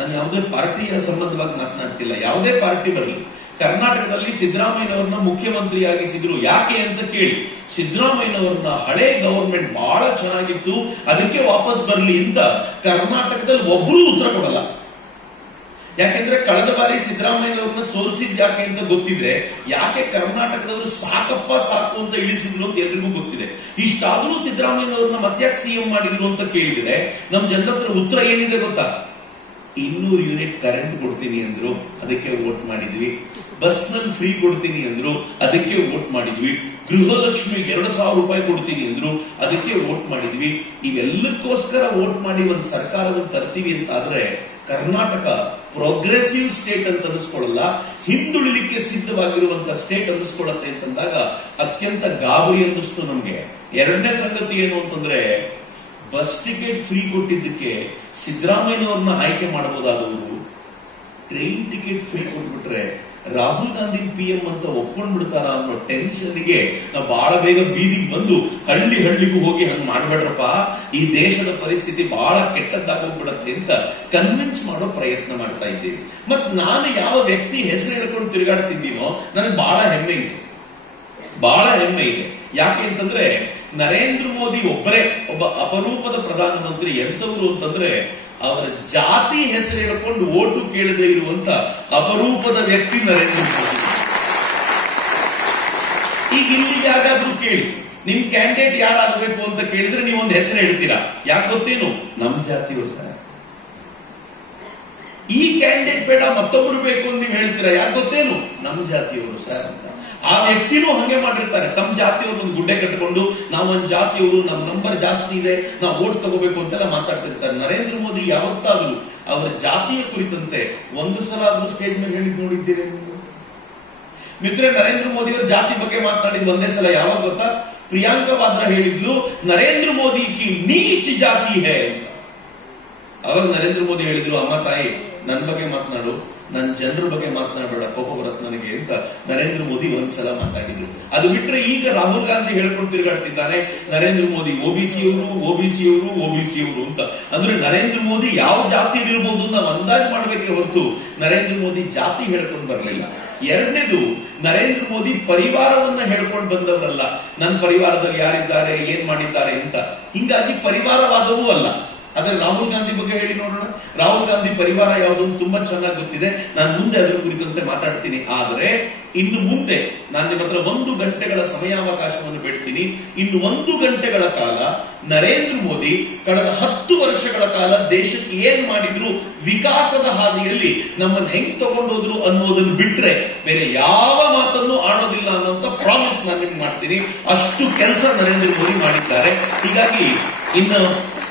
ನಾನು ಯಾವುದೇ ಪಾರ್ಟಿಯ ಸಂಬಂಧವಾಗಿ ಮಾತನಾಡ್ತಿಲ್ಲ. ಯಾವುದೇ ಪಾರ್ಟಿ ಬರಲಿ, ಕರ್ನಾಟಕದಲ್ಲಿ ಸಿದ್ದರಾಮಯ್ಯನವರನ್ನ ಮುಖ್ಯಮಂತ್ರಿಯಾಗಿಸಿದ್ರು ಯಾಕೆ ಅಂತ ಕೇಳಿ, ಸಿದ್ದರಾಮಯ್ಯನವರನ್ನ ಹಳೆ ಗವರ್ಮೆಂಟ್ ಬಹಳ ಚೆನ್ನಾಗಿತ್ತು ಅದಕ್ಕೆ ವಾಪಸ್ ಬರಲಿ ಅಂತ ಕರ್ನಾಟಕದಲ್ಲಿ ಒಬ್ರು ಉತ್ತರ ಕೊಡಲ್ಲ. ಯಾಕೆಂದ್ರೆ ಕಳೆದ ಬಾರಿ ಸಿದ್ದರಾಮಯ್ಯನವ್ರನ್ನ ಸೋಲಿಸಿದ್ ಯಾಕೆ ಅಂತ ಗೊತ್ತಿದ್ರೆ, ಯಾಕೆ ಕರ್ನಾಟಕದವರು ಸಾಕಪ್ಪ ಸಾಕು ಅಂತ ಇಳಿಸಿದ್ರು ಅಂತ ಎಲ್ರಿಗೂ ಗೊತ್ತಿದೆ. ಇಷ್ಟಾದ್ರೂ ಸಿದ್ದರಾಮಯ್ಯನವ್ರನ್ನ ಮತ್ಯಾಕೆ ಸಿಎಂ ಮಾಡಿದ್ರು ಅಂತ ಕೇಳಿದ್ರೆ ನಮ್ ಜನರ ಹತ್ರ ಉತ್ತರ ಏನಿದೆ ಗೊತ್ತಾ? 200 ಯೂನಿಟ್ ಕರೆಂಟ್ ಕೊಡ್ತೀನಿ ಅಂದ್ರು, ಅದಕ್ಕೆ ವೋಟ್ ಮಾಡಿದ್ವಿ. ಬಸ್ ನಲ್ಲಿ ಫ್ರೀ ಕೊಡ್ತೀನಿ ಅಂದ್ರು, ಅದಕ್ಕೆ ವೋಟ್ ಮಾಡಿದ್ವಿ. ಗೃಹಲಕ್ಷ್ಮಿ 2,000 ರೂಪಾಯಿ ಕೊಡ್ತೀನಿ ಅಂದ್ರು, ಅದಕ್ಕೆ ವೋಟ್ ಮಾಡಿದ್ವಿ. ಇವೆಲ್ಲಕ್ಕೋಸ್ಕರ ವೋಟ್ ಮಾಡಿ ಒಂದು ಸರ್ಕಾರವನ್ನು ತರ್ತೀವಿ ಅಂತ ಆದ್ರೆ ಕರ್ನಾಟಕ ಪ್ರೋಗ್ರೆಸಿವ್ ಸ್ಟೇಟ್ ಅಂತ ಅನಿಸ್ಕೊಳ್ಳಲ್ಲ, ಹಿಂದುಳಿಲಿಕ್ಕೆ ಸಿದ್ಧವಾಗಿರುವಂತ ಸ್ಟೇಟ್ ಅನಿಸ್ಕೊಳ್ಳತ್ತೆ ಅಂತಂದಾಗ ಅತ್ಯಂತ ಗಾಬರಿ ಅನ್ನಿಸ್ತು ನಮ್ಗೆ. ಎರಡನೇ ಸಂಗತಿ ಏನು ಅಂತಂದ್ರೆ, ಬಸ್ ಟಿಕೆಟ್ ಫ್ರೀ ಕೊಟ್ಟಿದ್ದಕ್ಕೆ ಸಿದ್ದರಾಮಯ್ಯನವ್ರನ್ನ ಆಯ್ಕೆ ಮಾಡಬಹುದಾದವರು ಟ್ರೈನ್ ಟಿಕೆಟ್ ಫ್ರೀ ಕೊಟ್ಬಿಟ್ರೆ ರಾಹುಲ್ ಗಾಂಧಿ PM ಅಂತ ಒಪ್ಕೊಂಡ್ಬಿಡ್ತಾರ ಅನ್ನೋ ಟೆನ್ಷನ್ಗೆ ನಾವು ಬಹಳ ಬೇಗ ಬೀದಿಗೆ ಬಂದು ಹಳ್ಳಿಗೂ ಹೋಗಿ ಹಂಗ್ ಮಾಡ್ಬೇಡ್ರಪ್ಪ, ಈ ದೇಶದ ಪರಿಸ್ಥಿತಿ ಬಹಳ ಕೆಟ್ಟದ್ದಾಗೋಗ್ಬಿಡತ್ತೆ ಅಂತ ಕನ್ವಿನ್ಸ್ ಮಾಡೋ ಪ್ರಯತ್ನ ಮಾಡ್ತಾ ಇದ್ದೀವಿ. ಮತ್ ನಾನು ಯಾವ ವ್ಯಕ್ತಿ ಹೆಸರು ಹೇಳ್ಕೊಂಡು ತಿರುಗಾಡ್ತಿದ್ದೀನೋ ನನಗೆ ಬಹಳ ಹೆಮ್ಮೆ ಇದೆ. ಯಾಕೆ ಅಂತಂದ್ರೆ ನರೇಂದ್ರ ಮೋದಿ ಒಬ್ಬರೇ ಒಬ್ಬ ಅಪರೂಪದ ಪ್ರಧಾನಮಂತ್ರಿ. ಎಂತವ್ರು ಅಂತಂದ್ರೆ ಅವರ ಜಾತಿ ಹೆಸರು ಹೇಳ್ಕೊಂಡು ಓಟು ಕೇಳದೆ ಇರುವಂತ ಅಪರೂಪದ ವ್ಯಕ್ತಿ ನರೇಂದ್ರ ಮೋದಿ. ಈಗ ಇಲ್ಲಿಗೆ ಯಾರಾದ್ರೂ ಕೇಳಿ ನಿಮ್ ಕ್ಯಾಂಡಿಡೇಟ್ ಯಾರಾಗಬೇಕು ಅಂತ ಕೇಳಿದ್ರೆ ನೀವೊಂದು ಹೆಸರು ಹೇಳ್ತೀರಾ, ಯಾಕೆ ಗೊತ್ತೇನು? ನಮ್ ಜಾತಿಯವರು ಸರ್. ಈ ಕ್ಯಾಂಡಿಡೇಟ್ ಬೇಡ ಮತ್ತೊಬ್ಬರು ಬೇಕು ಅಂತ ನೀವು ಹೇಳ್ತೀರಾ, ಯಾಕೆ ಗೊತ್ತೇನು? ನಮ್ ಜಾತಿಯವರು ಸರ್ ಅಂತ. ಆ ವ್ಯಕ್ತಿನೂ ಹಂಗೆ ಮಾಡಿರ್ತಾರೆ, ತಮ್ಮ ಜಾತಿಯವರು ಒಂದು ಗುಡ್ಡೆ ಕಟ್ಟಿಕೊಂಡು ನಾವೊಂದು ಜಾತಿಯವರು, ನಮ್ ನಂಬರ್ ಜಾಸ್ತಿ ಇದೆ, ನಾವು ವೋಟ್ ತಗೋಬೇಕು ಅಂತೆಲ್ಲ ಮಾತಾಡ್ತಿರ್ತಾರೆ. ನರೇಂದ್ರ ಮೋದಿ ಯಾವತ್ತಾದ್ರೂ ಅವರ ಜಾತಿಯ ಕುರಿತಂತೆ ಒಂದು ಸಲ ಆದ್ರೂ ಸ್ಟೇಜ್ ಮೇಲೆ ಹೇಳಿದ್ ನೋಡಿದ್ದೀರಿ ಮಿತ್ರ? ನರೇಂದ್ರ ಮೋದಿ ಅವರ ಜಾತಿ ಬಗ್ಗೆ ಮಾತನಾಡಿದ್ ಒಂದೇ ಸಲ ಯಾವಾಗ ಗೊತ್ತಾ? ಪ್ರಿಯಾಂಕಾ ವಾದ್ರಾ ಹೇಳಿದ್ಲು ನರೇಂದ್ರ ಮೋದಿ ಕಿ ನೀಚ್ ಜಾತಿ ಹೇ ಅಂತ. ಅವಾಗ ನರೇಂದ್ರ ಮೋದಿ ಹೇಳಿದ್ರು, ಅಮ್ಮ ತಾಯಿ ನನ್ನ ಬಗ್ಗೆ ಮಾತನಾಡು, ನನ್ನ ಜನರ ಬಗ್ಗೆ ಮಾತನಾಡಬೇಡ, ಕೋಪ ಬರುತ್ತೆ ನನಗೆ ಅಂತ ನರೇಂದ್ರ ಮೋದಿ ಒಂದ್ಸಲ ಮಾತಾಡಿದ್ರು. ಅದು ಬಿಟ್ರೆ ಈಗ ರಾಹುಲ್ ಗಾಂಧಿ ಹೇಳ್ಕೊಂಡು ತಿರುಗಾಡ್ತಿದ್ದಾನೆ ನರೇಂದ್ರ ಮೋದಿ ಓಬಿಸಿಯವರು ಅಂತ. ಅಂದ್ರೆ ನರೇಂದ್ರ ಮೋದಿ ಯಾವ ಜಾತಿ ಇರಬಹುದು ನಾವು ಅಂದಾಜು ಮಾಡ್ಬೇಕೆ ಹೊರತು ನರೇಂದ್ರ ಮೋದಿ ಜಾತಿ ಹೇಳ್ಕೊಂಡು ಬರಲಿಲ್ಲ. ಎರಡನೇದು, ನರೇಂದ್ರ ಮೋದಿ ಪರಿವಾರವನ್ನ ಹೇಳ್ಕೊಂಡು ಬಂದವರಲ್ಲ, ನನ್ನ ಪರಿವಾರದಲ್ಲಿ ಯಾರಿದ್ದಾರೆ, ಏನ್ ಮಾಡಿದ್ದಾರೆ ಅಂತ. ಹಿಂಗಾಗಿ ಪರಿವಾರವಾದವೂ ಅಲ್ಲ. ಆದ್ರೆ ರಾಹುಲ್ ಗಾಂಧಿ ಬಗ್ಗೆ ಹೇಳಿ ನೋಡೋಣ. ರಾಹುಲ್ ಗಾಂಧಿ ಪರಿವಾರ ಯಾವುದು ತುಂಬಾ ಚೆನ್ನಾಗಿ ಗೊತ್ತಿದೆ, ನಾನು ಮುಂದೆ ಅದರ ಕುರಿತಂತೆ ಮಾತಾಡ್ತೀನಿ. ಆದ್ರೆ ಇನ್ನು ಮುಂದೆ ನಾನು ನಿಮ್ಮ ಹತ್ರ 1 ಗಂಟೆಗಳ ಸಮಯಾವಕಾಶವನ್ನು ಬಿಡ್ತೀನಿ. ಇನ್ನು 1 ಗಂಟೆಗಳ ಕಾಲ ನರೇಂದ್ರ ಮೋದಿ ಕಳೆದ 10 ವರ್ಷಗಳ ಕಾಲ ದೇಶಕ್ಕೆ ಏನ್ ಮಾಡಿದ್ರು, ವಿಕಾಸದ ಹಾದಿಯಲ್ಲಿ ನಮ್ಮನ್ನು ಹೆಂಗ್ ತಗೊಂಡೋದ್ರು ಅನ್ನೋದನ್ನು ಬಿಟ್ರೆ ಬೇರೆ ಯಾವ ಮಾತನ್ನು ಆಡೋದಿಲ್ಲ ಅನ್ನೋಂತ ಪ್ರಾಮಿಸ್ ನಾನು ನಿಮ್ಗೆ ಮಾಡ್ತೀನಿ. ಅಷ್ಟು ಕೆಲಸ ನರೇಂದ್ರ ಮೋದಿ ಮಾಡಿದ್ದಾರೆ. ಹೀಗಾಗಿ ಇನ್ನು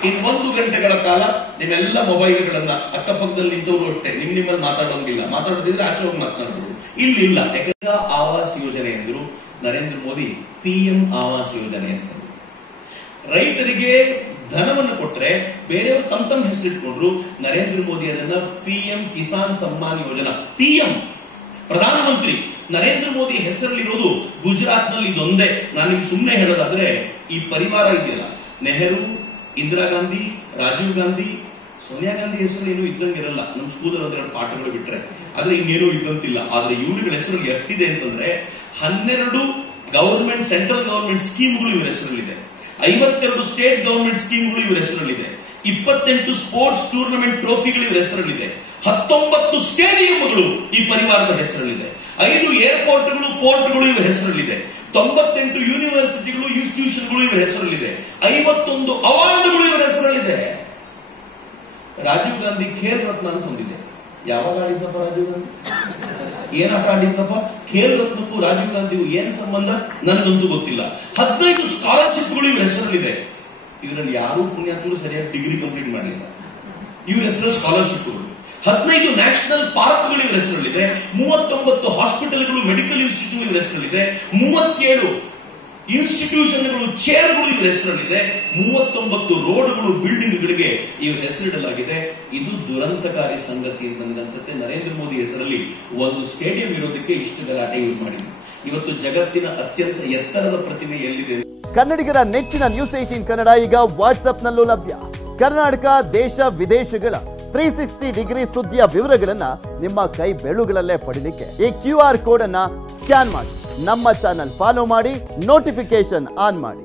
1 ಗಂಟೆಗಳ ಕಾಲ ನಿಮ್ಮೆಲ್ಲ ಮೊಬೈಲ್ಗಳನ್ನ ಅಕ್ಕಪಕ್ಕದಲ್ಲಿ ನಿಂತವರು ಅಷ್ಟೇ ನಿಮ್ಮಲ್ಲಿ ಮಾತಾಡೋಂಗಿಲ್ಲ, ಮಾತಾಡೋದಿದ್ರೆ ಆಚೆ ಹೋಗಿ ಮಾತನಾಡಬಹುದು. ಇಲ್ಲಿ ಇಲ್ಲ. ಯಾಕಂದ್ರೆ ಆವಾಸ್ ಯೋಜನೆ ಎಂದ್ರು ನರೇಂದ್ರ ಮೋದಿ PM ಆವಾಸ್ ಯೋಜನೆ ಅಂತ. ರೈತರಿಗೆ ಧನವನ್ನು ಕೊಟ್ರೆ ಬೇರೆಯವರು ತಮ್ಮ ಹೆಸರಿಟ್ಕೊಂಡ್ರು. ನರೇಂದ್ರ ಮೋದಿ ಅದನ್ನ PM ಕಿಸಾನ್ ಸಮ್ಮಾನ್ ಯೋಜನಾ. PM ಪ್ರಧಾನಮಂತ್ರಿ ನರೇಂದ್ರ ಮೋದಿ ಹೆಸರಲ್ಲಿರೋದು ಗುಜರಾತ್ ನಲ್ಲಿ ಇದೊಂದೇ. ನಾನು ನಿಮ್ಗೆ ಸುಮ್ಮನೆ ಹೇಳೋದಾದ್ರೆ ಈ ಪರಿವಾರ ಇದೆಯಲ್ಲ, ನೆಹರು, ಇಂದಿರಾ ಗಾಂಧಿ, ರಾಜೀವ್ ಗಾಂಧಿ, ಸೋನಿಯಾ ಗಾಂಧಿ ಹೆಸರು ಏನು ಇದ್ದಂಗಿರಲ್ಲ ನಮ್ಮ ಸ್ಕೂಲಲ್ಲಿ ಒಂದೆರಡು ಪಾಠಗಳು ಬಿಟ್ರೆ, ಆದ್ರೆ ಇನ್ನೇನು ಇದ್ದಂತಿಲ್ಲ. ಆದ್ರೆ ಇವ್ರುಗಳ ಹೆಸರು ಎಷ್ಟಿದೆ ಅಂತಂದ್ರೆ 12 ಗವರ್ಮೆಂಟ್ ಸೆಂಟ್ರಲ್ ಗವರ್ಮೆಂಟ್ ಸ್ಕೀಮ್ಗಳು ಇವ್ರ ಹೆಸರಲ್ಲಿದೆ, 52 ಸ್ಟೇಟ್ ಗವರ್ಮೆಂಟ್ ಸ್ಕೀಮ್ಗಳು ಇವ್ರ ಹೆಸರಲ್ಲಿದೆ, 28 ಸ್ಪೋರ್ಟ್ಸ್ ಟೂರ್ನಮೆಂಟ್ ಟ್ರೋಫಿಗಳು ಇವ್ರ ಹೆಸರಲ್ಲಿದೆ, 19 ಸ್ಟೇಡಿಯಂಗಳು ಈ ಪರಿವಾರದ ಹೆಸರಲ್ಲಿದೆ, 5 ಏರ್ಪೋರ್ಟ್ಗಳು ಪೋರ್ಟ್ಗಳು ಇವ್ರ ಹೆಸರಲ್ಲಿದೆ, 98 ಯೂನಿವರ್ಸಿಟಿಗಳು ಇನ್ಸ್ಟಿಟ್ಯೂಷನ್ಗಳು ಇವರ ಹೆಸರಲ್ಲಿದೆ, 51 ಅವಾರ್ಡ್ಗಳು ಇವರ ಹೆಸರಲ್ಲಿದೆ. ರಾಜೀವ್ ಗಾಂಧಿ ಖೇಲ್ ರತ್ನ ಅಂತ ಹೊಂದಿದೆ. ಯಾವಾಗ ಆಡಿದ್ದಪ್ಪ ರಾಜೀವ್ ಗಾಂಧಿ? ಏನ್ ಆಟ ಆಡಿದ್ದಪ್ಪ? ಖೇಲ್ ರತ್ನಕ್ಕೂ ರಾಜೀವ್ ಗಾಂಧಿಗೂ ಏನ್ ಸಂಬಂಧ ನನಗಂತೂ ಗೊತ್ತಿಲ್ಲ. 15 ಸ್ಕಾಲರ್ಶಿಪ್ಗಳು ಇವರ ಹೆಸರಲ್ಲಿದೆ. ಇದರಲ್ಲಿ ಯಾರೂ ಪುಣ್ಯಾತ್ಮರು ಸರಿಯಾಗಿ ಡಿಗ್ರಿ ಕಂಪ್ಲೀಟ್ ಮಾಡಲಿಲ್ಲ. ಇವ್ರ ಹೆಸರಲ್ಲಿ ಸ್ಕಾಲರ್ಶಿಪ್ಗಳು. 15 ನ್ಯಾಷನಲ್ ಪಾರ್ಕ್ಗಳು ಇವರ ಹೆಸರಲ್ಲಿದೆ, 39 ಹಾಸ್ಪಿಟಲ್ಗಳು ಮೆಡಿಕಲ್ ಇನ್ಸ್ಟಿಟ್ಯೂಟ್ ಇವರ ಹೆಸರಲ್ಲಿದೆ, 37 ಇನ್ಸ್ಟಿಟ್ಯೂಷನ್ಗಳು ಚೇರ್ಗಳು ಇವರ ಹೆಸರಲ್ಲಿದೆ, 39 ರೋಡ್ಗಳು ಬಿಲ್ಡಿಂಗ್ಗಳಿಗೆ ಇವರ ಹೆಸರಿಡಲಾಗಿದೆ. ಇದು ದುರಂತಕಾರಿ ಸಂಗತಿ ಅಂತ ನನಗನ್ಸುತ್ತೆ. ನರೇಂದ್ರ ಮೋದಿ ಹೆಸರಲ್ಲಿ ಒಂದು ಸ್ಟೇಡಿಯಂ ಇರೋದಕ್ಕೆ ಇಷ್ಟು ಗಲಾಟೆ ಇವ್ರು ಮಾಡಿದ್ರು. ಇವತ್ತು ಜಗತ್ತಿನ ಅತ್ಯಂತ ಎತ್ತರದ ಪ್ರತಿಮೆ ಎಲ್ಲಿದೆ? ಕನ್ನಡಿಗರ ನೆಚ್ಚಿನ ನ್ಯೂಸ್ 18 ಕನ್ನಡ ಈಗ ವಾಟ್ಸ್ಆಪ್ ನಲ್ಲೂ ಲಭ್ಯ. ಕರ್ನಾಟಕ, ದೇಶ ವಿದೇಶಗಳ 360 ಡಿಗ್ರಿ ಸುದ್ದಿಯ ವಿವರಗಳನ್ನ ನಿಮ್ಮ ಕೈ ಬೆರಳುಗಳಲ್ಲೇ ಪಡಿಲಿಕ್ಕೆ ಈ QR ಕೋಡ್ ಅನ್ನ ಸ್ಕ್ಯಾನ್ ಮಾಡಿ ನಮ್ಮ ಚಾನಲ್ ಫಾಲೋ ಮಾಡಿ ನೋಟಿಫಿಕೇಶನ್ ಆನ್ ಮಾಡಿ.